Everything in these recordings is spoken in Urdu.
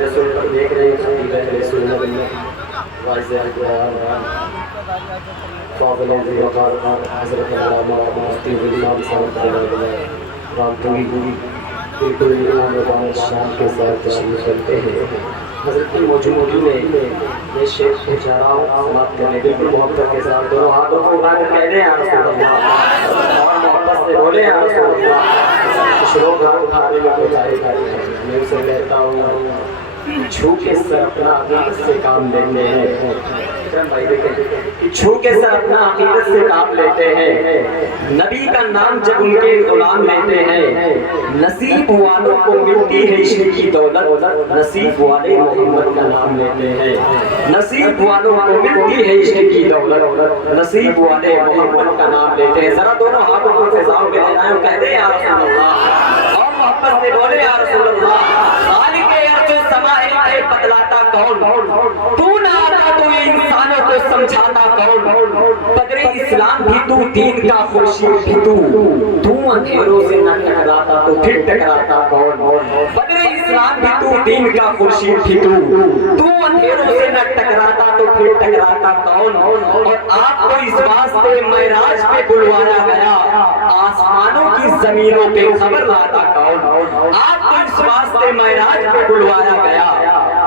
رسول پر دیکھ رہے ہیں رسول واضح قابل حضرت علامہ مفتی غلام صاحب رامپوری بالکل امام شام کے ساتھ تشریف رکھتے ہیں. حضرت کی موجودگی میں یہ شیخ اشارہ سماعت کرنے بالکل محبت کے ساتھ دونوں ہاتھوں کو اٹھا کر کہہ دیں یا رسول اللہ, اور محبت سے بولیں یا رسول اللہ. کچھ لوگ ہاتھ اٹھا رہے ہیں کوئی تاریخ میں اسے کہتا ہوں چھو کے سر اپنا عقیدت سے کام لیتے ہیں. چھو کے سر اپنا عقیدت سے کام لیتے ہیں, نبی کا نام جب ان کے غلام لیتے ہیں. نصیب والوں کو ملتی ہے عشق کی دولت, نصیب والے محمد کا نام لیتے ہیں. نصیب والوں کو ملتی ہے عشق کی دولت, نصیب والے محمد کا نام لیتے ہیں. ذرا دونوں ہاتھوں کو فضاؤں میں لے جائیں اور کہہ دیں یا رسول اللہ, اور محبت سے بولے یا رسول اللہ. خالق ارض و سما ہے بتلاتا کون, تو نہ آتا تو یہ انسانوں کو سمجھاتا کون. بدر اسلام بھی تو, دین کا خورشید بھی تو اندھیروں سے نہ ٹکراتا تو پھر ٹکراتا کون. بدر اسلام بھی تو, دین کا خورشید بھی تو اندھیروں سے نہ ٹکراتا تو پھر ٹکراتا کون. اور آپ کو اس واسطے معراج پہ بلوایا گیا, آسمانوں کی زمینوں پہ خبر لاتا کون. آپ کو اس واسطے معراج پہ بلوایا گیا,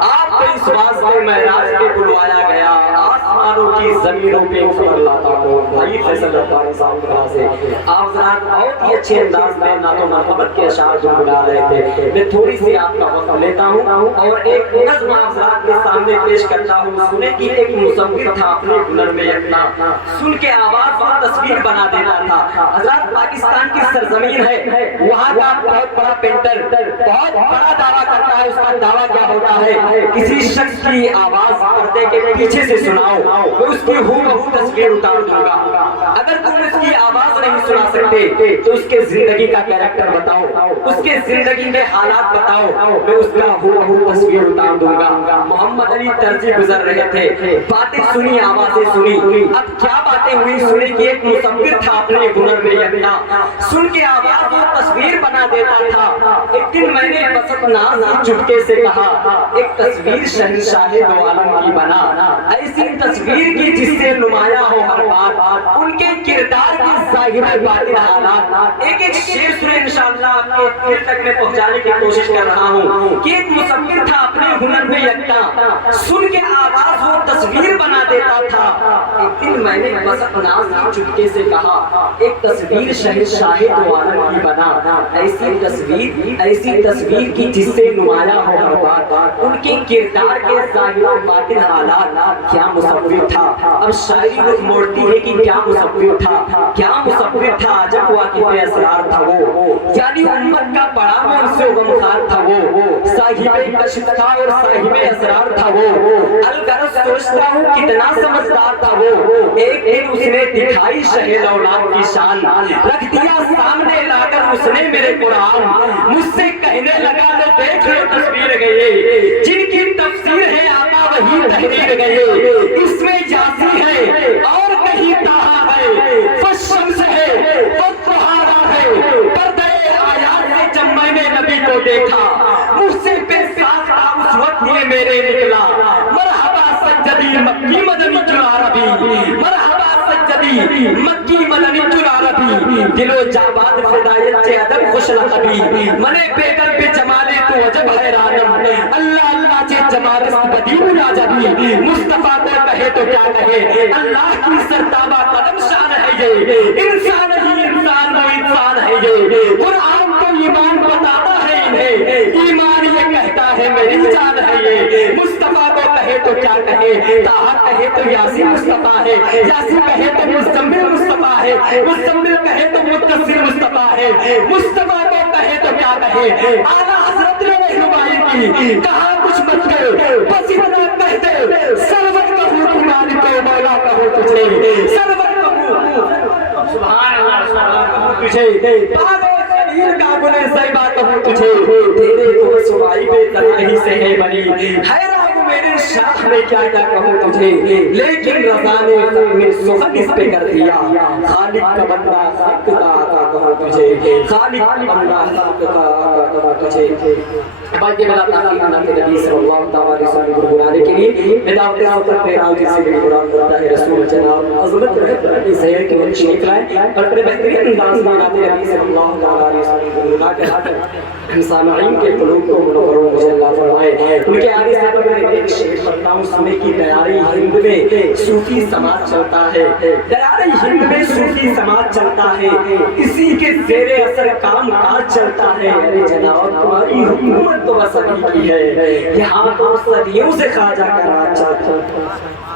آپ کو اس واسطے معراج پہ بلوایا گیا, آسمانوں کی زمینوں پہ خبر لاتا کون. بھائی فیصل ربانی صاحب کی طرح سے آپ ذرا بہت ہی اچھے انداز میں نعت و مرحمت کے اشعار جو بلا رہے تھے, میں تھوڑی سی آپ کا وقت لیتا ہوں اور ایک نظم آپ حضرات کے سامنے پیش کرتا ہوں. سنے کی ایک مصور تھا اپنے ہنر میں یکنا, سن کے آواز اور تصویر بنا دیتا تھا. حضرات پاکستان کی سرزمین ہے, وہاں کا بہت بڑا پینٹر بہت بڑا دعویٰ کرتا ہے. اس کا دعویٰ کیا ہوتا ہے, کسی شخص کی آواز پردے کے پیچھے سے سناؤ میں اس کی ہو تصویر اتار دوں گا. اگر تم اس کی آواز نہیں سنا سکتے تو اس کے زندگی کا کیریکٹر بتاؤ, اس کے زندگی کے حالات بتاؤ, میں اس کا ہو تصویر اتار دوں گا. محمد علی طرزی گزر رہے تھے, باتیں سنی آوازیں سنی, اب کیا باتیں ہوئی سنے کی ایک مصور تھا اپنے ہنر میں یکنا, سن کے آواز وہ تصویر بنا دیتا تھا. ایک دن میں نے بسط ناز چپکے سے کہا, ایک تصویر شہنشاہ دو عالم کی بنا, ایسی تصویر کی جس سے نمایاں ہو ہر بات, ان کے کردار کی ظاہر باطن حالات. ایک ایک شعر سنے انشاءاللہ آپ کے دل تک میں پہنچانے کی کوشش کر رہا ہوں کہ ایک مصور تھا اپنے ہنر میں یکنا, سن کے آواز وہ تصویر بنا دیتا تھا. ایک دن میں نے بسط ناز چپکے سے کہا, ایک تصویر شہنشاہ دو عالم کی بنا, ایسی تصویر کی جس سے نمایاں ہو ہر بات, ان کے کردار کے ظاہر باطن حالات. کیا مصور تھا, اب شاعری رخ موڑتی ہے کہ کیا مصور تھا, کیا مصور تھا, عجب واقف اسرار تھا وہ, یعنی امت کا بڑا منصف و غمخوار تھا وہ, صاحب کشف تھا اور صاحب اسرار تھا وہ. الغرض سوچتا ہوں کتنا سمجھدار تھا وہ, ایک دن اس نے دکھائی شہ اولاد کی شان, رکھ دیا سامنے لا کر اس نے میرے قرآن, مجھ سے کہنے لگا لو دیکھ لو تصویر گئے, جن کی تفسیر ہے آقا وہی تحریر گئے, اس میں یاسی ہے اور کہیں تاہا ہے, فشمس ہے والطہارا ہے, پردے آیات سے جب میں نے نبی کو دیکھا, مجھ سے بے ساز تھا اس وقت یہ میرے نکلا. مرحبا سجدی مکی مدنی العربی, مرحبا سجدی مکی مدنی العربی, دلو جاباد فدایت چے ادب خوش لقبی, منے بیگر پہ جمالے تو عجب حیرانم, اللہ اللہ چے جمالست بدی ملا جبی, مصطفیٰ کو کہے تو کیا کہے, اللہ کی سرتابہ قدم شان ہے یہ, انسان ہی انسان وہ انسان ہے یہ. قرآن تو ایمان بتاتا ہے انہیں, ایمان یہ کہتا ہے میری جان ہے یہ. مصطفیٰ کو کہے تو کیا کہے, طٰہٰ کہے تو یاسین مصطفیٰ ہے, یاسین کہے تو مزمل مصطفیٰ ہے, مزمل کہے تو متصل مصطفیٰ ہے, مصطفیٰ کو کہے تو کیا کہے. اعلیٰ حضرت نے رہنمائی کی, کہا کچھ مت کرو بس اتنا کہتے, سرور کہوں تمہاری کو مولا کہوں تجھے, سرور کہوں سبحان اللہ کہوں تجھے, پاگو شریر کا گلے سیبا کہوں تجھے, تیرے تو سوا رسوائی پہ تنہائی سے ہے بنی، حیران میرے شاہ میں کیا کیا کہوں تجھے، لیکن رضا نے ختم سخن اس پہ کر دیا، خالق کا بندہ خلق کا آقا کہوں تجھے، خالق کا بندہ خلق کا آقا کہوں تجھے۔ بات یہ بلا تاکہ نبی صلی اللہ تعالی وسلم کو بلانے کے لیے ہدایت سوتر پہ راجی سے بھی قرآن کرتا ہے رسول جناب عظمت رہے زہر کی منشی نکلائے اور اپنے بہترین انداز میں نبی صلی اللہ تعالی وسلم کو بلا کے ہم سامعین کے قلوب کو منور و مجلہ فرمائے۔ ان کے آگے سے پر میں ایک شعر پڑھتا ہوں، سمے کی دیاری ہند میں صوفی سماج چلتا ہے، دیاری ہند میں صوفی سماج چلتا ہے، اسی کے زیر اثر کام کاج چلتا ہے۔ ارے جناب تمہاری حکومت تو بس ابھی کی ہے، یہاں تو صدیوں سے خواجہ کا راج چلتا ہے۔